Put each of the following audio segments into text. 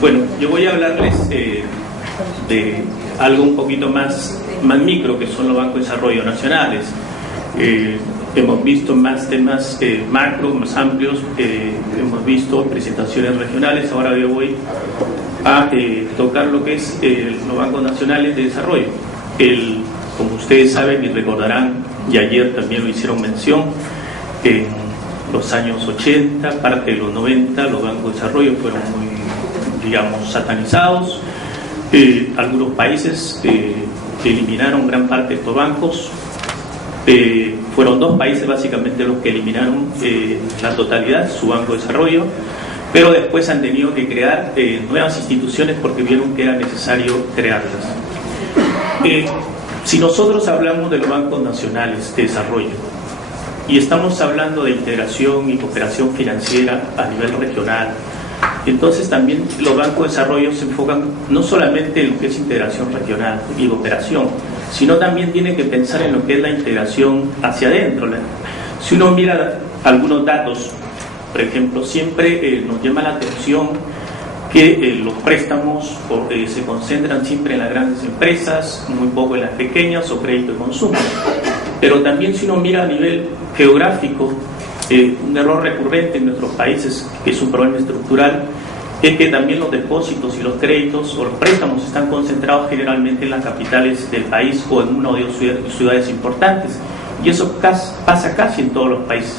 Bueno, yo voy a hablarles de algo un poquito más micro, que son los bancos de desarrollo nacionales. Hemos visto más temas macro, más amplios, hemos visto presentaciones regionales. Ahora yo voy a tocar lo que es los bancos nacionales de desarrollo. Como ustedes saben y recordarán, y ayer también lo hicieron mención, en los años 80, parte de los 90, los bancos de desarrollo fueron muy, digamos, satanizados. Algunos países eliminaron gran parte de estos bancos. Fueron 2 países básicamente los que eliminaron la totalidad su banco de desarrollo, pero después han tenido que crear nuevas instituciones porque vieron que era necesario crearlas. Si nosotros hablamos de los bancos nacionales de desarrollo y estamos hablando de integración y cooperación financiera a nivel regional, entonces también los bancos de desarrollo se enfocan no solamente en lo que es integración regional y cooperación, sino también tiene que pensar en lo que es la integración hacia adentro. Si uno mira algunos datos, por ejemplo, siempre nos llama la atención que los préstamos se concentran siempre en las grandes empresas, muy poco en las pequeñas o crédito de consumo. Pero también si uno mira a nivel geográfico, un error recurrente en nuestros países, que es un problema estructural, es que también los depósitos y los créditos o los préstamos están concentrados generalmente en las capitales del país o en una o dos ciudades importantes, y eso pasa casi en todos los países,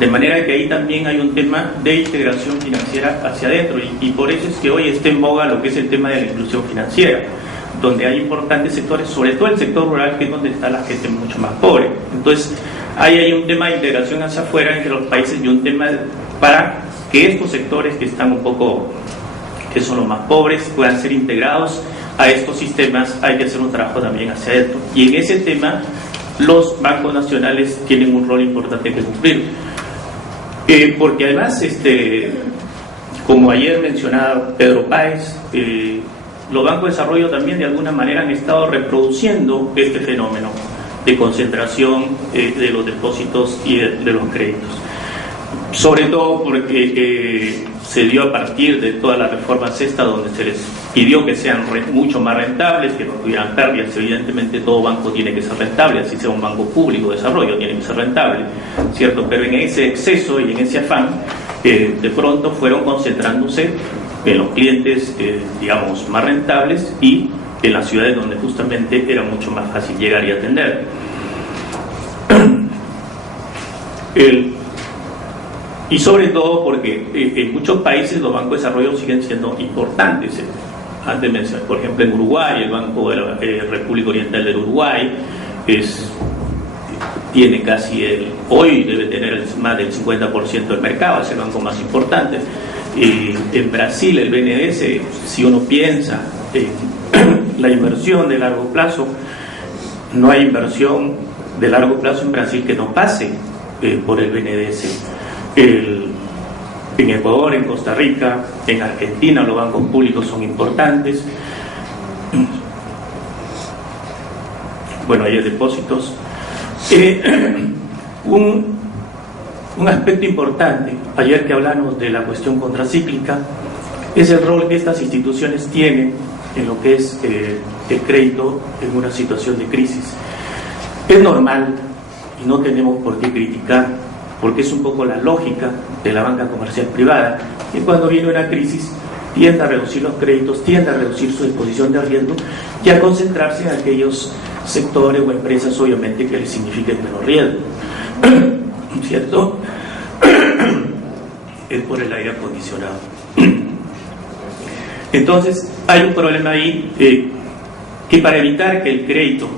de manera que ahí también hay un tema de integración financiera hacia adentro, y por eso es que hoy está en boga lo que es el tema de la inclusión financiera, donde hay importantes sectores, sobre todo el sector rural, que es donde está la gente mucho más pobre. Entonces ahí hay un tema de integración hacia afuera entre los países y un tema para que estos sectores que están un poco, que son los más pobres, puedan ser integrados a estos sistemas. Hay que hacer un trabajo también hacia adentro, y en ese tema los bancos nacionales tienen un rol importante que cumplir, porque además, como ayer mencionaba Pedro Páez, los bancos de desarrollo también de alguna manera han estado reproduciendo este fenómeno de concentración de los depósitos y de los créditos, sobre todo porque se dio a partir de todas las reformas donde se les pidió que sean mucho más rentables, que no tuvieran pérdidas. Evidentemente todo banco tiene que ser rentable, así sea un banco público de desarrollo, tiene que ser rentable, ¿cierto? Pero en ese exceso y en ese afán, de pronto fueron concentrándose en los clientes, digamos, más rentables, y en las ciudades donde justamente era mucho más fácil llegar y atender. Y sobre todo porque en muchos países los bancos de desarrollo siguen siendo importantes. Antes mencioné, por ejemplo, en Uruguay, el Banco de la República Oriental del Uruguay tiene casi hoy debe tener más del 50% del mercado, es el banco más importante. En Brasil, el BNDES, si uno piensa en la inversión de largo plazo, no hay inversión de largo plazo en Brasil que no pase por el BNDES. En Ecuador, en Costa Rica, en Argentina, los bancos públicos son importantes. Bueno, hay depósitos. Un aspecto importante, ayer que hablamos de la cuestión contracíclica, es el rol que estas instituciones tienen en lo que es el crédito en una situación de crisis. Es normal, y no tenemos por qué criticar, porque es un poco la lógica de la banca comercial privada, que cuando viene una crisis tiende a reducir los créditos, tiende a reducir su exposición de riesgo y a concentrarse en aquellos sectores o empresas, obviamente, que les signifiquen menos riesgo, ¿cierto? Es por el aire acondicionado. Entonces hay un problema ahí, que para evitar que el crédito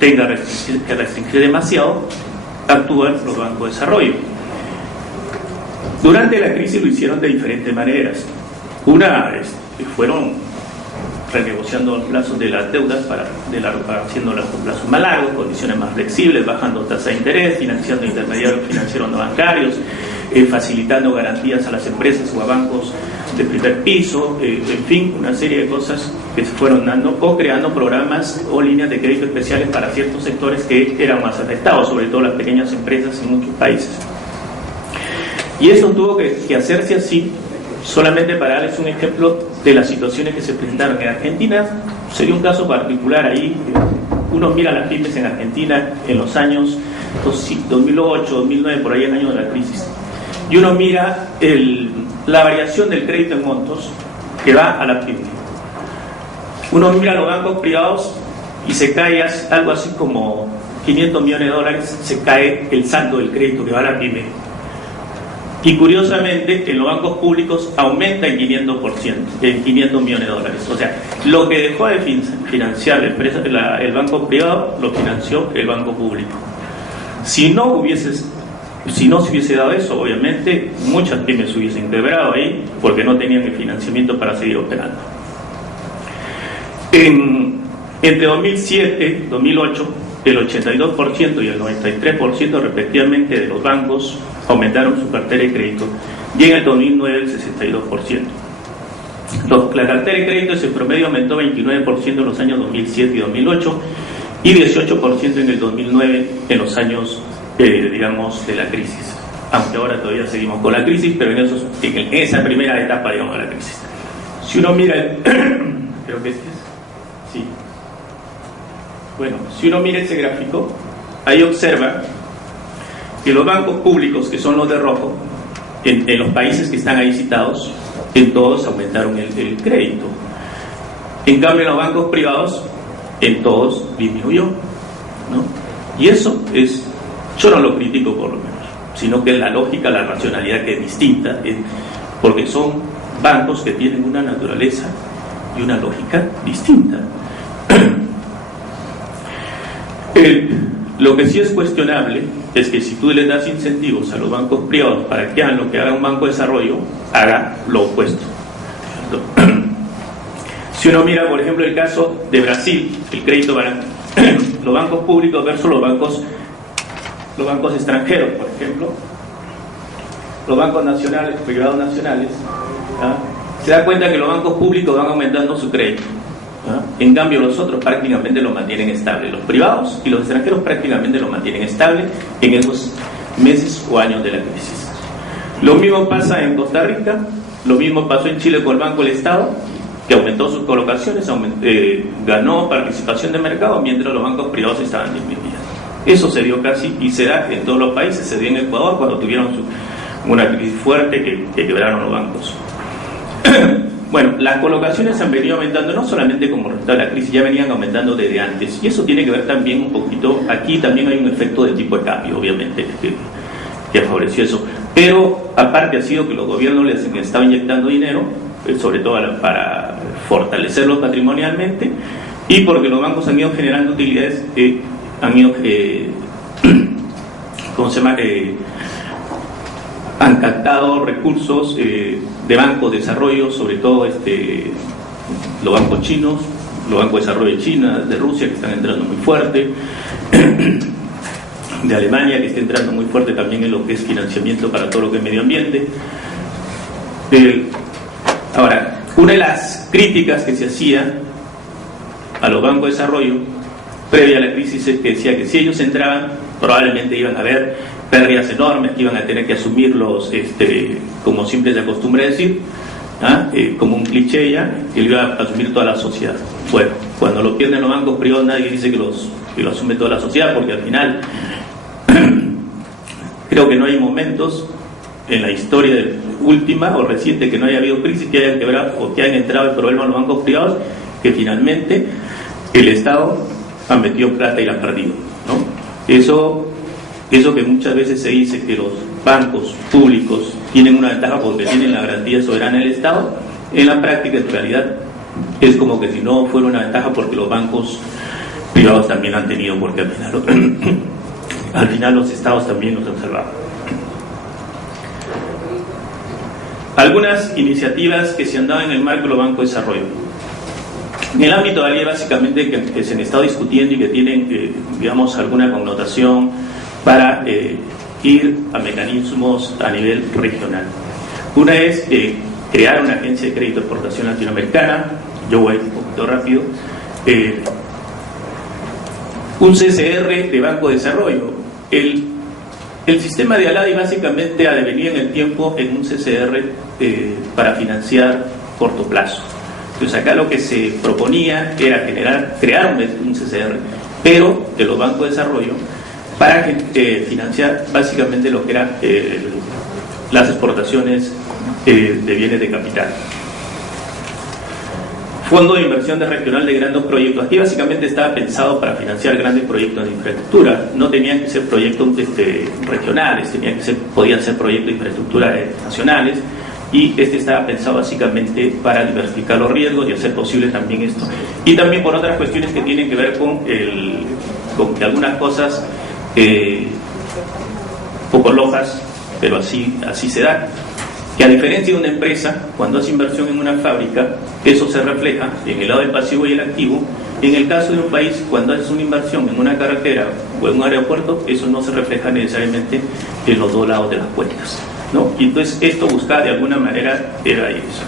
tenga que restringir demasiado, actúan los bancos de desarrollo. Durante la crisis lo hicieron de diferentes maneras. Una, fueron renegociando los plazos de las deudas haciéndolas con plazos más largos, condiciones más flexibles, bajando tasa de interés, financiando intermediarios financieros no bancarios, facilitando garantías a las empresas o a bancos de primer piso, en fin, una serie de cosas que se fueron dando, o creando programas o líneas de crédito especiales para ciertos sectores que eran más afectados, sobre todo las pequeñas empresas en muchos países. Y eso tuvo que hacerse así Solamente para darles un ejemplo de las situaciones que se presentaron en Argentina, sería un caso particular ahí. Uno mira las pymes en Argentina en los años 2008, 2009, por ahí el año de la crisis, y uno mira la variación del crédito en montos que va a la pyme. Uno mira los bancos privados y se cae algo así como 500 millones de dólares, se cae el saldo del crédito que va a la pyme. Y curiosamente, en los bancos públicos aumenta en 500%, en 500 millones de dólares. O sea, lo que dejó de financiar el banco privado, lo financió el banco público. Si no se hubiese dado eso, obviamente, muchas pymes hubiesen quebrado ahí porque no tenían el financiamiento para seguir operando. Entre 2007 y 2008, el 82% y el 93% respectivamente de los bancos aumentaron su cartera de crédito, y en el 2009 el 62%. La cartera de crédito en promedio aumentó 29% en los años 2007 y 2008 y 18% en el 2009 en los años, digamos, de la crisis. Aunque ahora todavía seguimos con la crisis, pero en esa primera etapa, digamos, de la crisis. Si uno mira, creo que sí. Bueno, si uno mira ese gráfico, ahí observa que los bancos públicos, que son los de rojo, en los países que están ahí citados, en todos aumentaron el crédito. En cambio, en los bancos privados, en todos disminuyó, ¿no? Y eso es, yo no lo critico por lo menos, sino que la lógica, la racionalidad que es distinta, porque son bancos que tienen una naturaleza y una lógica distinta. Lo que sí es cuestionable es que si tú le das incentivos a los bancos privados para que hagan lo que haga un banco de desarrollo, haga lo opuesto. Si uno mira, por ejemplo, el caso de Brasil, el crédito para los bancos públicos versus los bancos extranjeros, por ejemplo, los bancos nacionales, privados nacionales, se da cuenta que los bancos públicos van aumentando su crédito. En cambio, los otros prácticamente lo mantienen estable. Los privados y los extranjeros prácticamente lo mantienen estable en esos meses o años de la crisis. Lo mismo pasa en Costa Rica, lo mismo pasó en Chile con el Banco del Estado, que aumentó sus colocaciones, ganó participación de mercado, mientras los bancos privados estaban disminuyendo. Eso se dio casi, y se da en todos los países. Se dio en Ecuador cuando tuvieron una crisis fuerte que quebraron los bancos. Bueno, las colocaciones han venido aumentando no solamente como resultado de la crisis, ya venían aumentando desde antes, y eso tiene que ver también un poquito, aquí también hay un efecto de tipo de cambio, obviamente, que favoreció eso, pero aparte ha sido que los gobiernos les estaban inyectando dinero, sobre todo para fortalecerlos patrimonialmente, y porque los bancos han ido generando utilidades, han ido, ¿cómo se llama?, han captado recursos de bancos de desarrollo, sobre todo los bancos chinos, los bancos de desarrollo de China, de Rusia, que están entrando muy fuerte, de Alemania, que está entrando muy fuerte también en lo que es financiamiento para todo lo que es medio ambiente. Ahora, una de las críticas que se hacía a los bancos de desarrollo previa a la crisis es que decía que si ellos entraban, probablemente iban a haber pérdidas enormes que iban a tener que asumirlos, como siempre se acostumbra a decir, como un cliché ya, que lo iba a asumir toda la sociedad. Bueno, cuando lo pierden los bancos privados, nadie dice que lo asume toda la sociedad, porque al final creo que no hay momentos en la historia última o reciente que no haya habido crisis que hayan quebrado o que hayan entrado el problema en los bancos privados, que finalmente el Estado ha metido plata y la ha perdido, ¿no? Eso que muchas veces se dice que los bancos públicos tienen una ventaja porque tienen la garantía soberana del Estado, en la práctica, en realidad, es como que si no fuera una ventaja, porque los bancos privados también han tenido, porque al final los Estados también nos han salvado. Algunas iniciativas que se han dado en el marco de los bancos de desarrollo. En el ámbito de la ley, básicamente, que se han estado discutiendo y que tienen, digamos, alguna connotación para ir a mecanismos a nivel regional. Una es crear una agencia de crédito de exportación latinoamericana. Yo voy un poquito rápido. Un CCR de Banco de Desarrollo. El sistema de ALADI básicamente ha devenido en el tiempo en un CCR para financiar corto plazo. Entonces acá lo que se proponía era crear un CCR, pero de los bancos de desarrollo, para financiar básicamente lo que eran las exportaciones de bienes de capital. Fondo de inversión regional de grandes proyectos. Aquí básicamente estaba pensado para financiar grandes proyectos de infraestructura. No tenían que ser proyectos regionales, podían ser proyectos de infraestructura nacionales, y estaba pensado básicamente para diversificar los riesgos y hacer posible también esto. Y también por otras cuestiones que tienen que ver con que algunas cosas poco lojas, pero así se da. Que a diferencia de una empresa, cuando hace inversión en una fábrica, eso se refleja en el lado del pasivo y el activo. En el caso de un país, cuando haces una inversión en una carretera o en un aeropuerto, eso no se refleja necesariamente en los dos lados de las cuentas, ¿no? Y entonces esto buscaba de alguna manera era eso.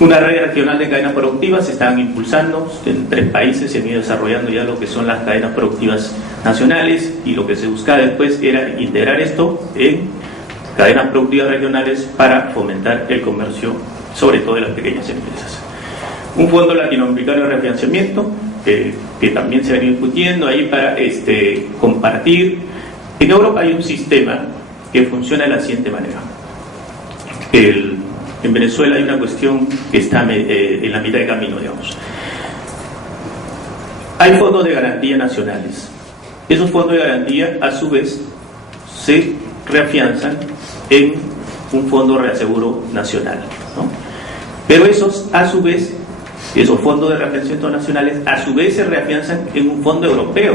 Una red regional de cadenas productivas se estaban impulsando en 3 países, se han ido desarrollando ya lo que son las cadenas productivas nacionales, y lo que se buscaba después era integrar esto en cadenas productivas regionales para fomentar el comercio, sobre todo de las pequeñas empresas. Un fondo latinoamericano de refinanciamiento que también se ha ido discutiendo ahí para compartir. En Europa hay un sistema que funciona de la siguiente manera. En Venezuela hay una cuestión que está en la mitad de camino, digamos. Hay fondos de garantía nacionales. Esos fondos de garantía, a su vez, se reafianzan en un fondo de reaseguro nacional, ¿no? Pero esos, a su vez, esos fondos de reafianzamiento nacionales, a su vez se reafianzan en un fondo europeo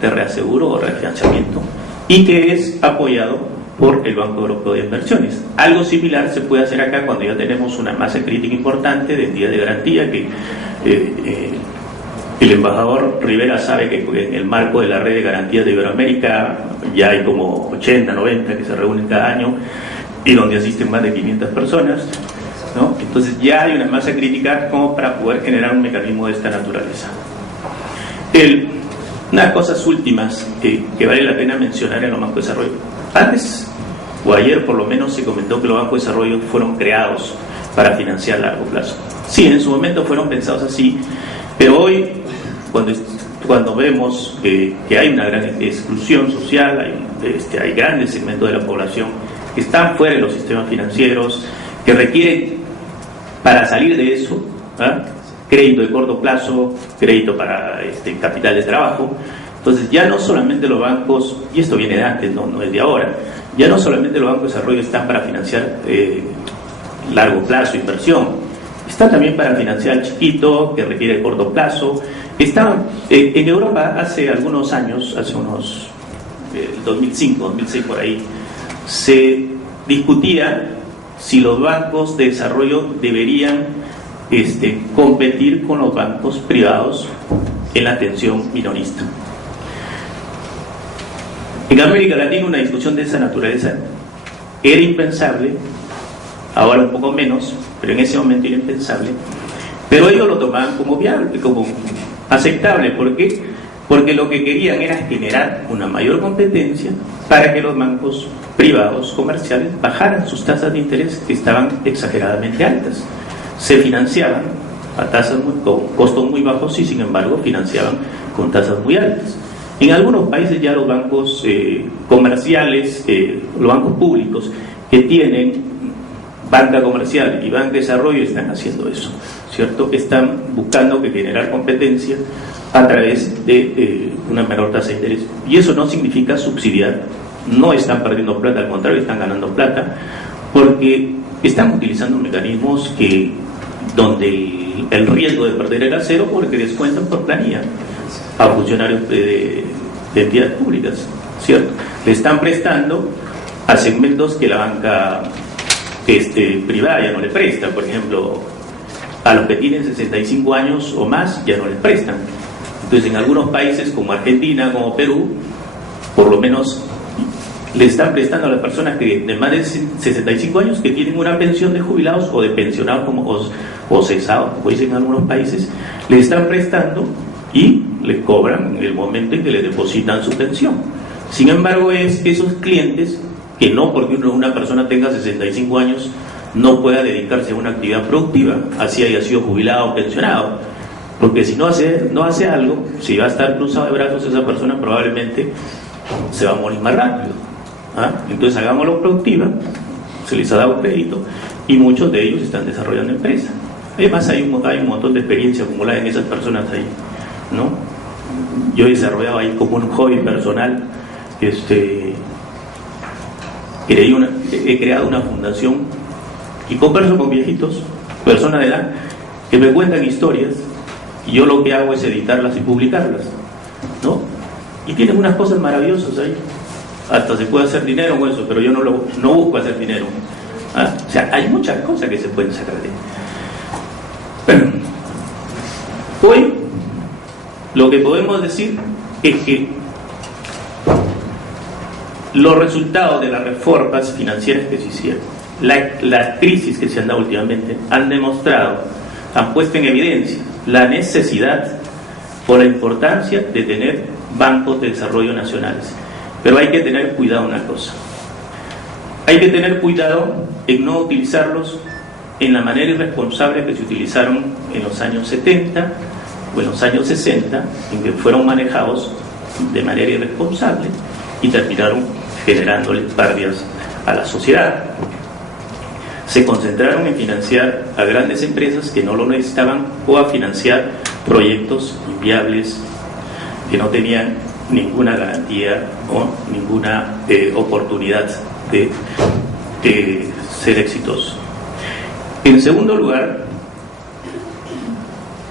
de reaseguro o reafianzamiento, y que es apoyado por el Banco Europeo de Inversiones. Algo similar se puede hacer acá cuando ya tenemos una masa crítica importante de entidades de garantía, que el embajador Rivera sabe que en el marco de la red de garantías de Iberoamérica ya hay como 80, 90 que se reúnen cada año y donde asisten más de 500 personas, ¿no? Entonces ya hay una masa crítica como para poder generar un mecanismo de esta naturaleza. Unas cosas últimas que vale la pena mencionar en los bancos de desarrollo. Antes, o ayer por lo menos, se comentó que los bancos de desarrollo fueron creados para financiar a largo plazo. Sí, en su momento fueron pensados así, pero hoy, cuando vemos que hay una gran exclusión social, hay grandes segmentos de la población que están fuera de los sistemas financieros, que requieren, para salir de eso, crédito de corto plazo, crédito para capital de trabajo. Entonces ya no solamente los bancos, y esto viene de antes, no es de ahora, ya no solamente los bancos de desarrollo están para financiar largo plazo, inversión, están también para financiar chiquito, que requiere corto plazo. En Europa hace algunos años, hace unos 2005, 2006 por ahí, se discutía si los bancos de desarrollo deberían competir con los bancos privados en la atención minorista. En América Latina una discusión de esa naturaleza era impensable, ahora un poco menos, pero en ese momento era impensable. Pero ellos lo tomaban como viable, como aceptable. ¿Por qué? Porque lo que querían era generar una mayor competencia para que los bancos privados comerciales bajaran sus tasas de interés, que estaban exageradamente altas. Se financiaban a tasas con costos muy bajos y sin embargo financiaban con tasas muy altas. En algunos países ya los bancos comerciales, los bancos públicos que tienen banca comercial y banca de desarrollo están haciendo eso, ¿cierto? Están buscando generar competencia a través de una menor tasa de interés. Y eso no significa subsidiar, no están perdiendo plata, al contrario, están ganando plata, porque están utilizando mecanismos donde el riesgo de perder era cero, porque descuentan por planilla a funcionarios de entidades públicas, ¿cierto? Le están prestando a segmentos que la banca privada ya no le presta. Por ejemplo, a los que tienen 65 años o más ya no les prestan. Entonces en algunos países como Argentina, como Perú, por lo menos le están prestando a las personas que de más de 65 años que tienen una pensión de jubilados o de pensionados o cesados, como dicen en algunos países, le están prestando y le cobran en el momento en que le depositan su pensión. Sin embargo, esos clientes, que no porque una persona tenga 65 años no pueda dedicarse a una actividad productiva, así haya sido jubilado o pensionado, porque si no hace algo, si va a estar cruzado de brazos, esa persona probablemente se va a morir más rápido. Entonces hagámoslo productiva, se les ha dado crédito y muchos de ellos están desarrollando empresas. Además hay un montón de experiencia acumulada en esas personas ahí, ¿no? Yo he desarrollado ahí como un hobby personal, he creado una fundación y converso con viejitos, personas de edad, que me cuentan historias y yo lo que hago es editarlas y publicarlas, ¿no? Y tienen unas cosas maravillosas ahí, hasta se puede hacer dinero con eso, pero yo no busco hacer dinero. O sea, hay muchas cosas que se pueden sacar de ahí. Bueno, hoy lo que podemos decir es que los resultados de las reformas financieras que se hicieron, las crisis que se han dado últimamente, han demostrado, han puesto en evidencia la necesidad o la importancia de tener bancos de desarrollo nacionales. Pero hay que tener cuidado en una cosa. Hay que tener cuidado en no utilizarlos en la manera irresponsable que se utilizaron en los años 70 o en los años 60, en que fueron manejados de manera irresponsable y terminaron generándole pérdidas a la sociedad. Se concentraron en financiar a grandes empresas que no lo necesitaban o a financiar proyectos inviables que no tenían ninguna garantía o ninguna oportunidad de ser exitosos. En segundo lugar,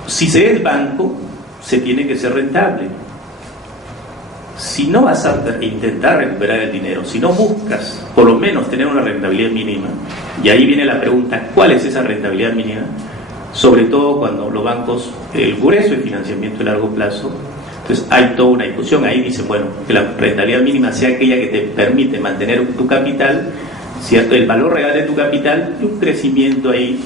si se es banco, se tiene que ser rentable. Si no vas a intentar recuperar el dinero, si no buscas por lo menos tener una rentabilidad mínima, y ahí viene la pregunta, ¿cuál es esa rentabilidad mínima? Sobre todo cuando los bancos, el grueso de financiamiento de largo plazo, entonces hay toda una discusión, ahí dice, bueno, que la rentabilidad mínima sea aquella que te permite mantener tu capital, ¿cierto? El valor real de tu capital y un crecimiento ahí,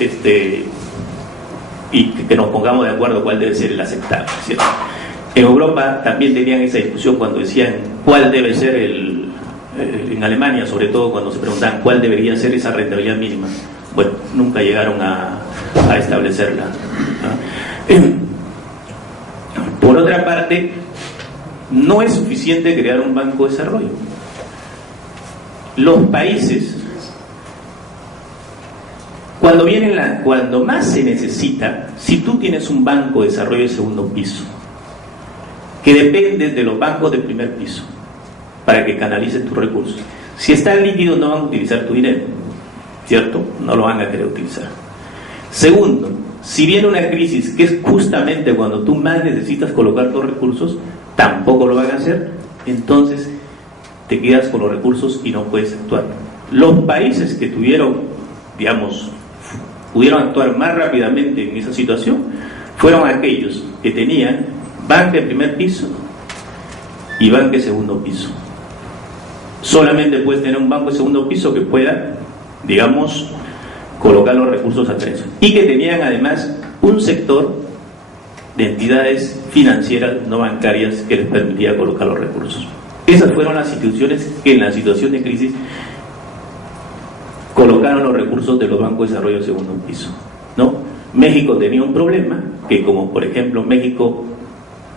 y que nos pongamos de acuerdo cuál debe ser el aceptable, ¿cierto? En Europa también tenían esa discusión cuando decían cuál debe ser en Alemania, sobre todo cuando se preguntaban cuál debería ser esa rentabilidad mínima. Bueno, nunca llegaron a establecerla. Por otra parte, no es suficiente crear un banco de desarrollo. Los países, cuando más se necesita, si tú tienes un banco de desarrollo de segundo piso, que depende de los bancos de primer piso para que canalicen tus recursos, si están líquidos no van a utilizar tu dinero, ¿cierto? No lo van a querer utilizar. Segundo, si viene una crisis que es justamente cuando tú más necesitas colocar tus recursos, tampoco lo van a hacer, entonces te quedas con los recursos y no puedes actuar. Los países que pudieron actuar más rápidamente en esa situación fueron aquellos que tenían banca de primer piso y banca de segundo piso. Solamente puedes tener un banco de segundo piso que pueda, colocar los recursos a precio, y que tenían además un sector de entidades financieras no bancarias que les permitía colocar los recursos. Esas fueron las instituciones que en la situación de crisis colocaron los recursos de los bancos de desarrollo de segundo piso, ¿no? México tenía un problema, que como por ejemplo México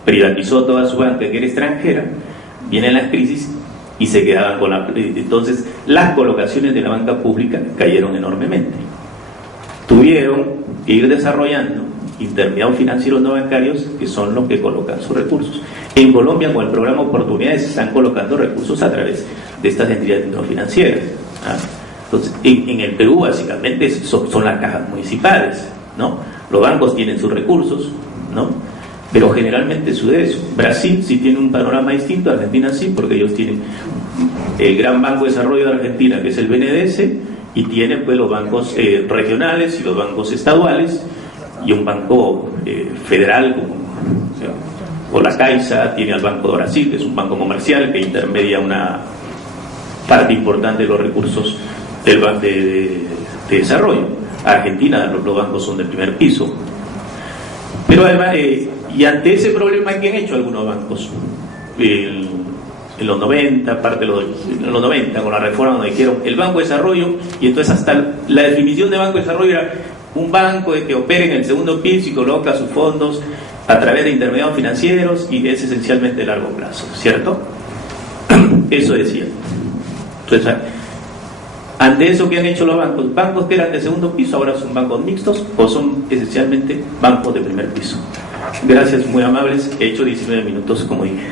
privatizó toda su banca que era extranjera, vienen las crisis y se quedaban con entonces las colocaciones de la banca pública cayeron enormemente. Tuvieron que ir desarrollando intermediarios financieros no bancarios que son los que colocan sus recursos. En Colombia, con el programa Oportunidades, están colocando recursos a través de estas entidades no financieras. Entonces, en el Perú básicamente son las cajas municipales, ¿no? Los bancos tienen sus recursos, ¿no? Pero generalmente sucede eso. Brasil sí tiene un panorama distinto, Argentina sí, porque ellos tienen el gran Banco de Desarrollo de Argentina, que es el BNDES, y tiene pues los bancos regionales y los bancos estaduales, y un banco federal como la Caixa, tiene al Banco de Brasil, que es un banco comercial que intermedia una parte importante de los recursos de desarrollo. Argentina, los bancos son de primer piso. Pero además, y ante ese problema, ¿qué han hecho algunos bancos? en los 90, parte de los 90, con la reforma donde dijeron el Banco de Desarrollo, y entonces hasta la definición de Banco de Desarrollo era un banco que opera en el segundo piso y coloca sus fondos a través de intermediarios financieros y es esencialmente de largo plazo, ¿cierto? Eso decía. Entonces, ante eso, ¿qué han hecho los bancos? Bancos que eran de segundo piso ahora son bancos mixtos o son esencialmente bancos de primer piso. Gracias, muy amables. He hecho 19 minutos, como dije.